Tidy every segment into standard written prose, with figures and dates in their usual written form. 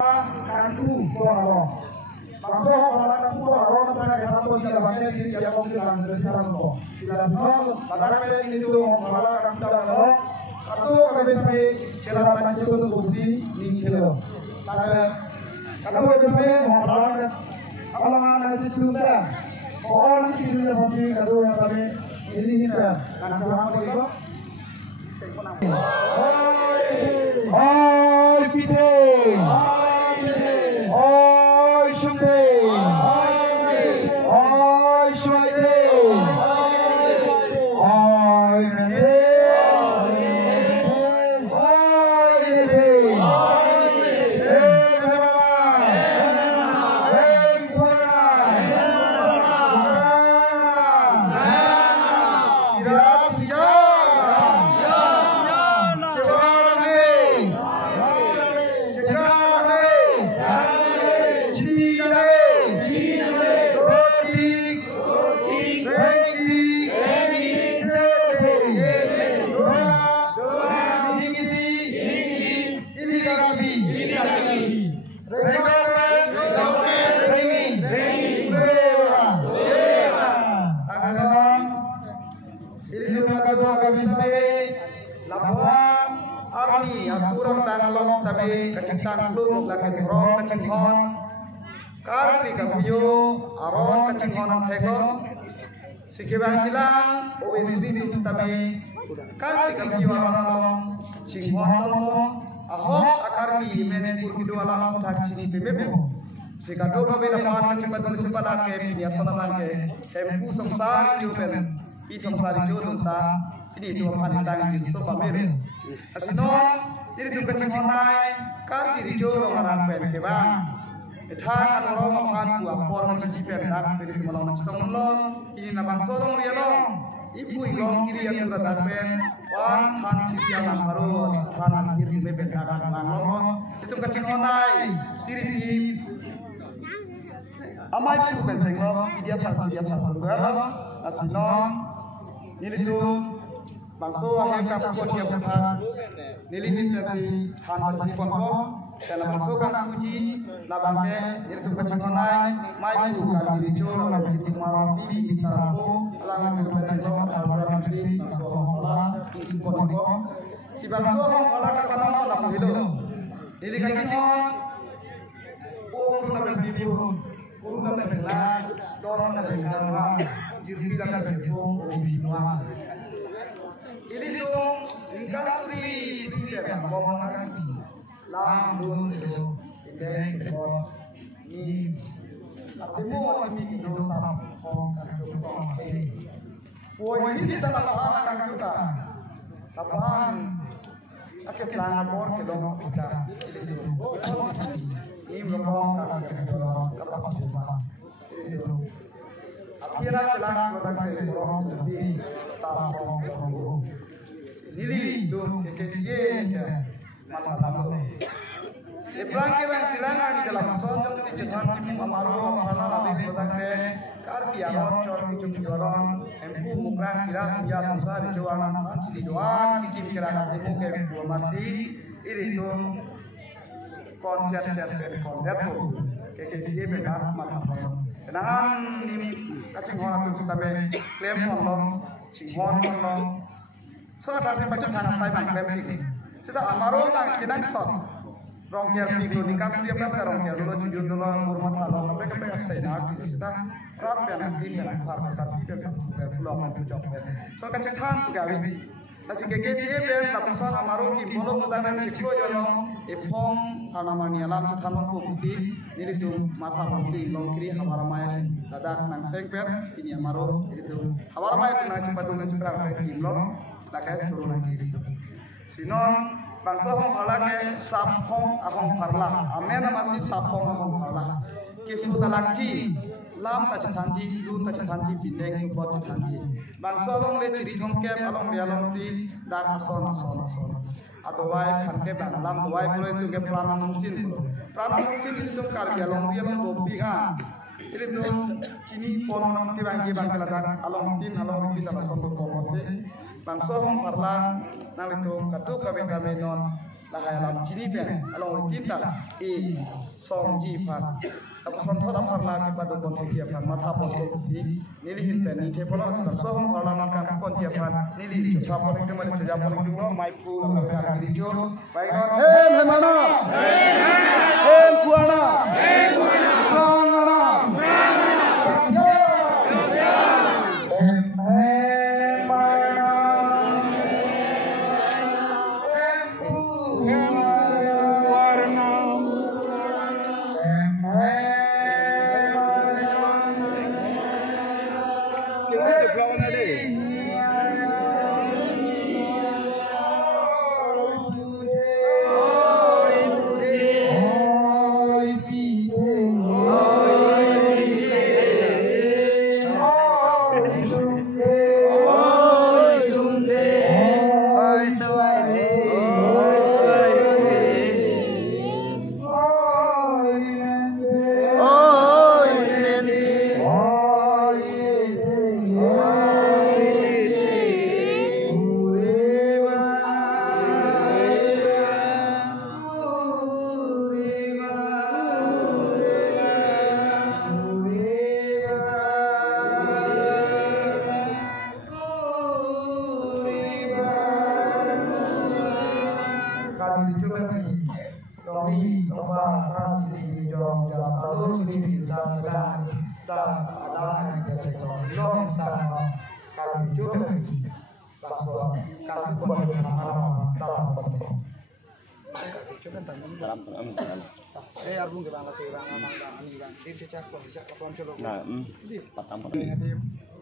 Kantu kualo, bangsa orang kualo mereka kata tu dia bangsa dia dia mungkin orang sekarang tu. Tidak nol, padahal mereka itu orang orang kualo. Atau kalau sampai cerita macam itu tu kursi ni cerita. Kalau sampai orang orang itu juga orang itu juga mungkin kalau sampai ini kita kan orang itu. Oi pide. Oi shunde. Oi shwaide. Oi mende. Oi nede. Hey baba. Hey kora. Irasiya. Aturan tangalong tabi kacingtang plum lakit ron kacinghon karli kafiyo aron kacinghon thekon sikibang kilang OECD tu tabi karli kafiyo aron cinghon mo ahok akarli mene kurkido alam thak chini pemebo sikado babe lapan kacipatu cipala ke pinya sonaman ke tempu samsari jopen pi samsari jodun ta ini tu apani tang jin so pamere asinon ini tu kacing honai kar kiri joro marang pen ke bang ethang adoro mapan ku apor macam jipen dak ini tu malong macam lon ini nabang solong rialong ibu ilong kiri atura dak pen wan than ciri alam haro than akhir me pen dak langlong itu kacing honai tiri pi amai pu pen senglo dia sal bergara asinon ini tu bangso ahe ka pukon dia bukan nilihit kasi han pacini konko dalam bangso kan uji labangke itu kacingonai mai bu kali dicoro na bitik maropi di sarpo alang ke kacingon albar nanti bangso ola itu konko si bangso ola ka panong na puhilo nili kacingon puru na bebibu puru na bebela doron na bekalwa jirpi na bebu obinwa ini tu ingkang curi tidak bawa kaki lambun itu indeks ekor ini artimu arti kita sama kaki ini poin ini kita lapangan kaki kita lapangan akhir pelan bor ke dalam kita ini tu ini melambung kaki kita kapal kita itu akhirnya celah kita ke bawah lebih sama Nili tu kekesiye mata tamu. Ibrahim ke bang cilana di dalam sonjong si cetan cimu amaro amarana abe kodak ke karbi aron cor kucuk joron empu mukrang kira siya samsari joanan tanci di doan kikim kira katimu ke dua masih iri tu konser konser tu kekesiye benda mata tamu. Kenangan nim kacing hona tu sitame klaim pondong cinghon pondong soalnya tadi macam tanah saya bang klaim sita amaro bang kinang sot rongker piklu nikah sudah berapa rongker dulu jujur dulu hormat halal tapi kepengen saya nak sita rat benar tim benar par satu dan satu pulau mantu job soalnya kacang tan gawe nasi keke sih ben tapi soal amaro kim bolo pudangan ciklo jono epong tanamani alam cetanong kubusi ini tu mata kubusi long kiri hawara maya dadak nang sengper ini amaro itu hawara maya tu nang cepat dulu cepat kim lo lakai turun lagi itu. Sinon bangsa hong parla ke sapong ahong parla. Amen masih sapong ahong parla. Kisu talakji lam tajatanji lu tajatanji bindeng support tajatanji. Bangsa hong le ciri thongke along dialong si dak ason. Adawai phanke bang lam dawai boleh tu ke pranam mungsin itu kar dialong dopi ah. Ini tu kini ponon kibang keladak along tin kita basong tu komose. Bangso hong parla nang itu katu kami non lahai alam cini pen along tinta song ji pan apa sonthot apar la ke padu kon theki apar matha pon to si nili hin pen ni the pon asam so hom phala nan kan kon ti apar nili chha pon ke mari teja pon ke no mai pu la pe ka di jo bai ron he mana he kuana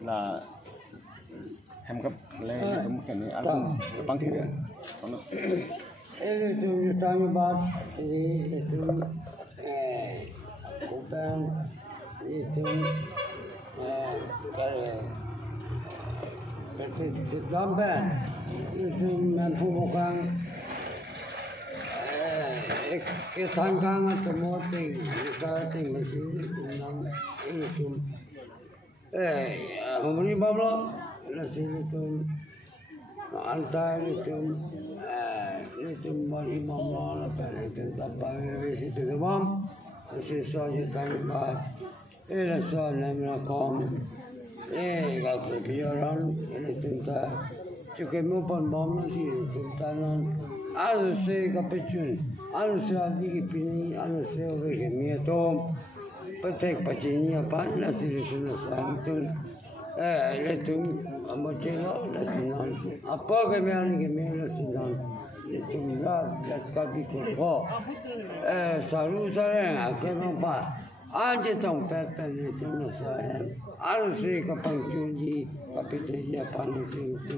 là em cấp lên cái này ăn băng thịt itu tanya bab itu kutan itu kalau gambar itu mampu bukan kesangkaan atau moting starting itu homoni bablo nasi itu antar itu mari mama apa itu apa itu demam nasi soalnya tanya bab soalnya melakukan kalau biaran ini tentang juga mau pun nasi tentang harus saya kapecun harus saya dikipini harus saya beri tom petek pacini apa nasi risuna itu itu amacela nasinan apa kemean nasinan itu enggak kali kau saru sareng akhirnya apa aja tong pepen itu nasinan harus saya kapangcunji kapecuni apa nasi itu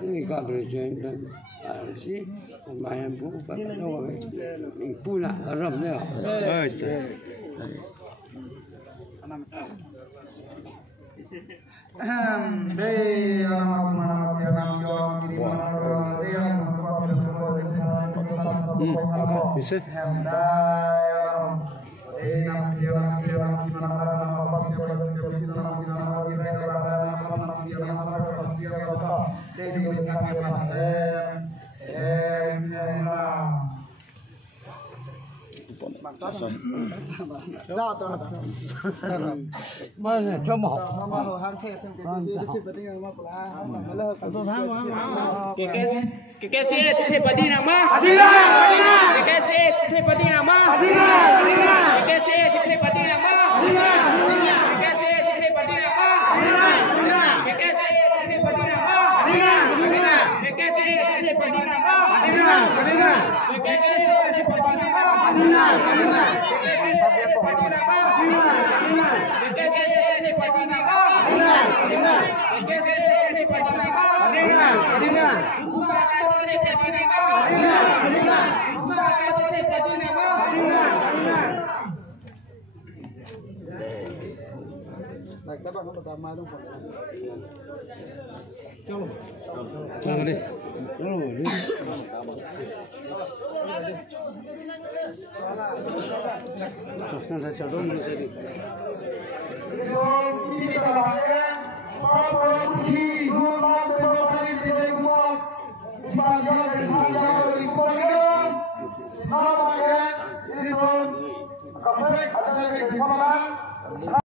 ini kaberjuan harus sih lumayan bu kalau pun nak ramnya mana cuma Kekesi padi nama kekesi padi nama kekesi padi nama kekesi padi nama kekesi padi nama kekesi padi nama Sebagai Nol ini itu kapal ada lagi di